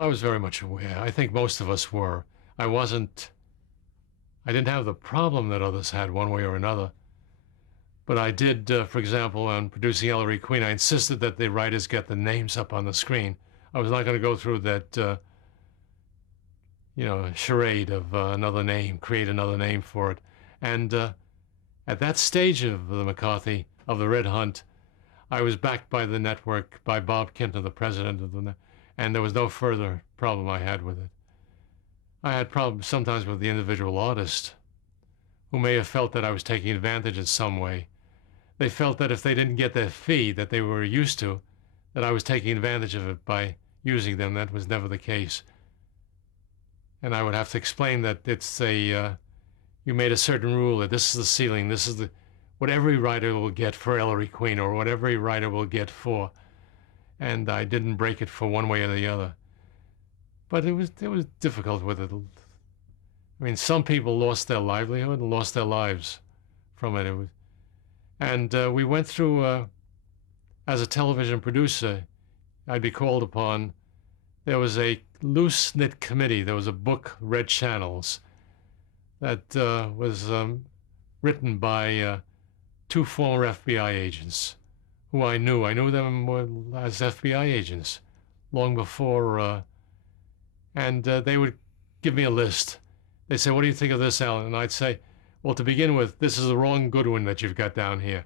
I was very much aware. I think most of us were. I wasn't, I didn't have the problem that others had one way or another. But I did, for example, on producing Ellery Queen, I insisted that the writers get the names up on the screen. I was not going to go through that, charade of another name, create another name for it. And at that stage of the McCarthy, of the Red Hunt, I was backed by the network, by Bob Kintner, the president of the, and there was no further problem I had with it. I had problems sometimes with the individual artist who may have felt that I was taking advantage in some way. They felt that if they didn't get their fee that they were used to, that I was taking advantage of it by using them. That was never the case. And I would have to explain that it's you made a certain rule that this is the ceiling, this is what every writer will get for Ellery Queen or what every writer will get for. And I didn't break it for one way or the other. But it was difficult with it. I mean, some people lost their livelihood and lost their lives from it. And we went through, as a television producer, I'd be called upon. There was a loose-knit committee. There was a book, Red Channels, that was written by two former FBI agents who I knew. I knew them as FBI agents long before, and they would give me a list. They'd say, "What do you think of this, Alan?" And I'd say, "Well, to begin with, this is the wrong Goodwin that you've got down here.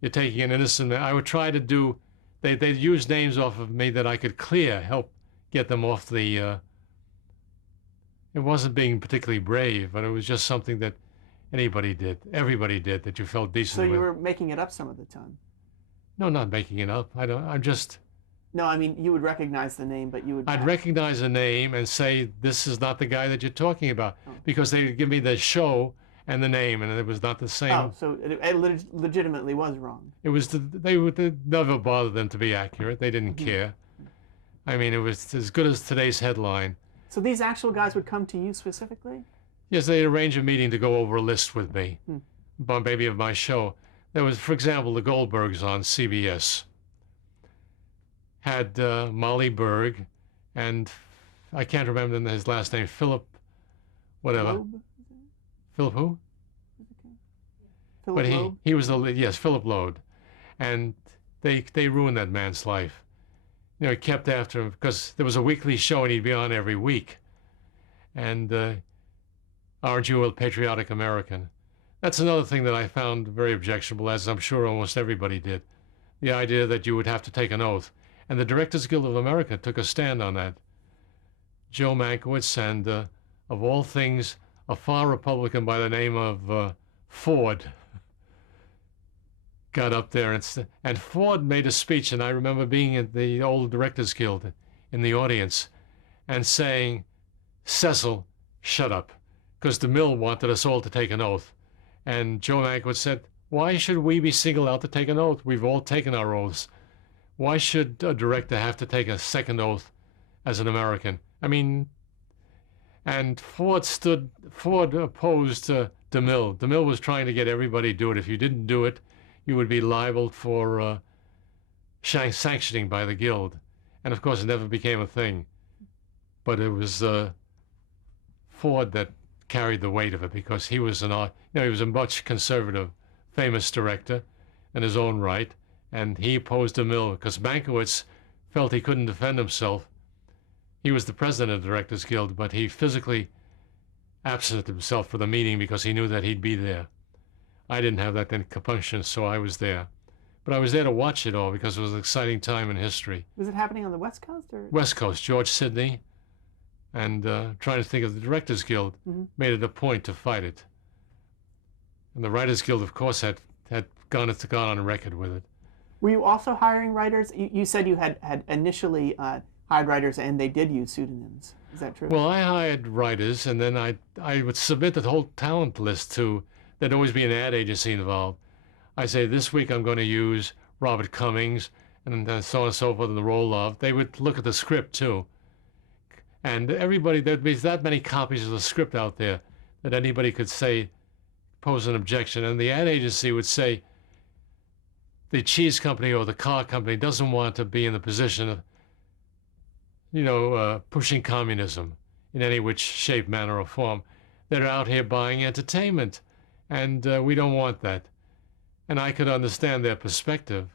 You're taking an innocent man." I would try to do, they'd use names off of me that I could help get them off the, it wasn't being particularly brave, but it was just something that everybody did, that you felt decent So you with. were making it up some of the time? No, not making it up. I'm just, No, I mean, you would recognize the name, but you would... I'd recognize a name and say, this is not the guy that you're talking about, because they would give me the show and the name, and it was not the same. Oh, so it legitimately was wrong. It was, they never bothered them to be accurate. They didn't care. I mean, it was as good as today's headline. So these actual guys would come to you specifically? Yes, they arranged a meeting to go over a list with me, maybe of my show. There was, for example, the Goldbergs on CBS had Molly Berg, and I can't remember his last name, Philip, whatever. Loeb? Philip who? Philip But Loeb? he was yes, Philip Loeb, and they ruined that man's life. You know, he kept after him because there was a weekly show and he'd be on every week. And aren't you a patriotic American? That's another thing that I found very objectionable, as I'm sure almost everybody did. The idea that you would have to take an oath. And the Directors Guild of America took a stand on that. Joe Mankiewicz and, of all things, a far Republican by the name of Ford got up there and Ford made a speech, and I remember being at the old Directors Guild in the audience and saying, "Cecil, shut up," because DeMille wanted us all to take an oath. And Joe Mankiewicz said, "Why should we be singled out to take an oath? We've all taken our oaths. Why should a director have to take a second oath as an American?" I mean, and Ford opposed DeMille. DeMille was trying to get everybody to do it. If you didn't do it, you would be liable for sanctioning by the Guild. And of course, it never became a thing. But it was Ford that carried the weight of it because he was he was a much conservative, famous director in his own right, and he opposed DeMille because Mankiewicz felt he couldn't defend himself. He was the president of the Directors Guild, but he physically absented himself for the meeting because he knew that he'd be there. I didn't have that compunction, so I was there. But I was there to watch it all because it was an exciting time in history. Was it happening on the West Coast? Or? West Coast, George Sidney, and trying to think of the Directors Guild made it a point to fight it. And the Writers Guild, of course, had gone on record with it. Were you also hiring writers? You said you had initially hired writers and they did use pseudonyms. Is that true? Well, I hired writers, and then I would submit the whole talent list to, there'd always be an ad agency involved. I say, this week I'm going to use Robert Cummings, and so on and so forth, and the role of. They would look at the script, too. And everybody, there'd be that many copies of the script out there that anybody could say, pose an objection. And the ad agency would say, the cheese company or the car company doesn't want to be in the position of pushing communism in any which shape, manner, or form. They're out here buying entertainment, and we don't want that. And I could understand their perspective,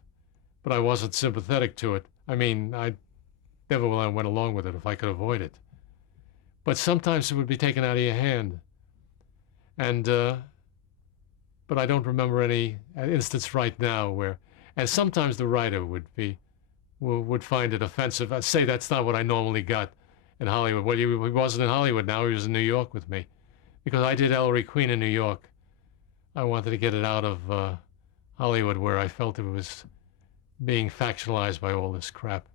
but I wasn't sympathetic to it. I mean, I never went along with it if I could avoid it. But sometimes it would be taken out of your hand. And, but I don't remember any instance right now where, and sometimes the writer would find it offensive. I'd say that's not what I normally got in Hollywood. Well, he wasn't in Hollywood now, he was in New York with me. Because I did Ellery Queen in New York. I wanted to get it out of Hollywood where I felt it was being factionalized by all this crap.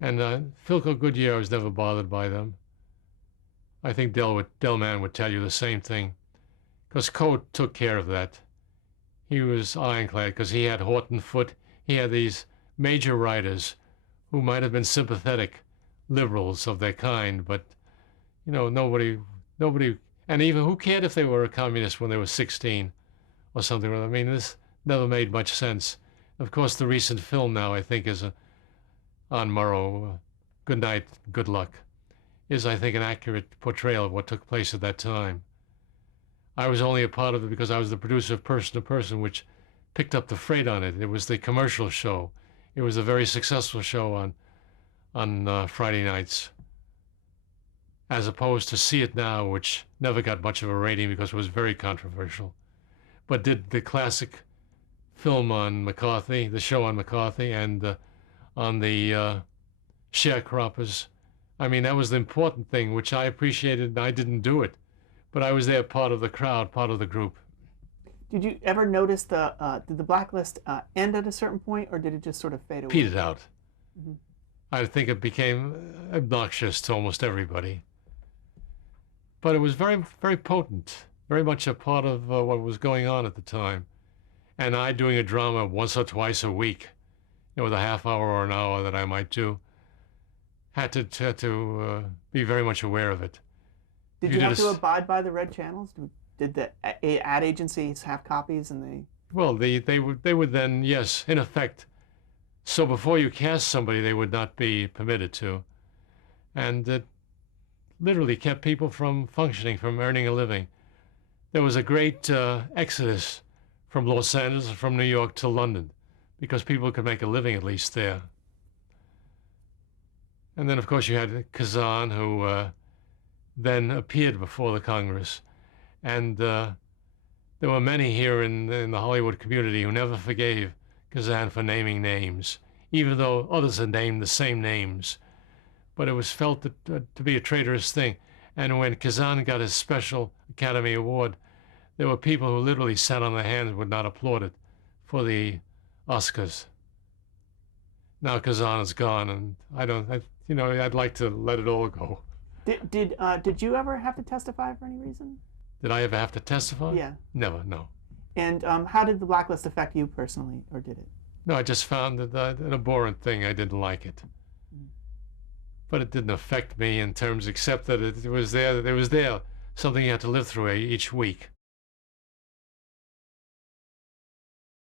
And Philco Goodyear, I was never bothered by them. I think Delman would tell you the same thing. Because Coe took care of that. He was ironclad because he had Horton Foote. He had these major writers who might have been sympathetic liberals of their kind, but, nobody, and even who cared if they were a communist when they were 16 or something. I mean, this never made much sense. Of course, the recent film now, I think, is on Murrow, Good Night, Good Luck, is, I think, an accurate portrayal of what took place at that time. I was only a part of it because I was the producer of Person to Person, which picked up the freight on it. It was the commercial show. It was a very successful show on Friday nights, as opposed to See It Now, which never got much of a rating because it was very controversial, but did the classic film on McCarthy, the show on McCarthy, and on the sharecroppers. I mean, that was the important thing, which I appreciated, and I didn't do it. But I was there, part of the crowd, part of the group. Did you ever notice did the Blacklist end at a certain point, or did it just sort of fade away? Petered out. Mm-hmm. I think it became obnoxious to almost everybody. But it was very, very potent, very much a part of what was going on at the time. And I doing a drama once or twice a week, with a half hour or an hour that I might do, had to be very much aware of it. Did you have to abide by the red channels? Did the ad agencies have copies, and they? Well, they would then, yes, in effect. So before you cast somebody, they would not be permitted to, and it literally kept people from functioning, from earning a living. There was a great exodus from Los Angeles and from New York to London, because people could make a living at least there. And then, of course, you had Kazan, who then appeared before the Congress. And there were many here in the Hollywood community who never forgave Kazan for naming names, even though others had named the same names. But it was felt to be a traitorous thing. And when Kazan got his special Academy Award, there were people who literally sat on their hands and would not applaud it for the Oscars. Now Kazan is gone, and I'd like to let it all go. Did you ever have to testify for any reason? Did I ever have to testify? Yeah. Never, no. And how did the Blacklist affect you personally, or did it? No, I just found it an abhorrent thing. I didn't like it. But it didn't affect me in terms, except that it was there, something you had to live through each week.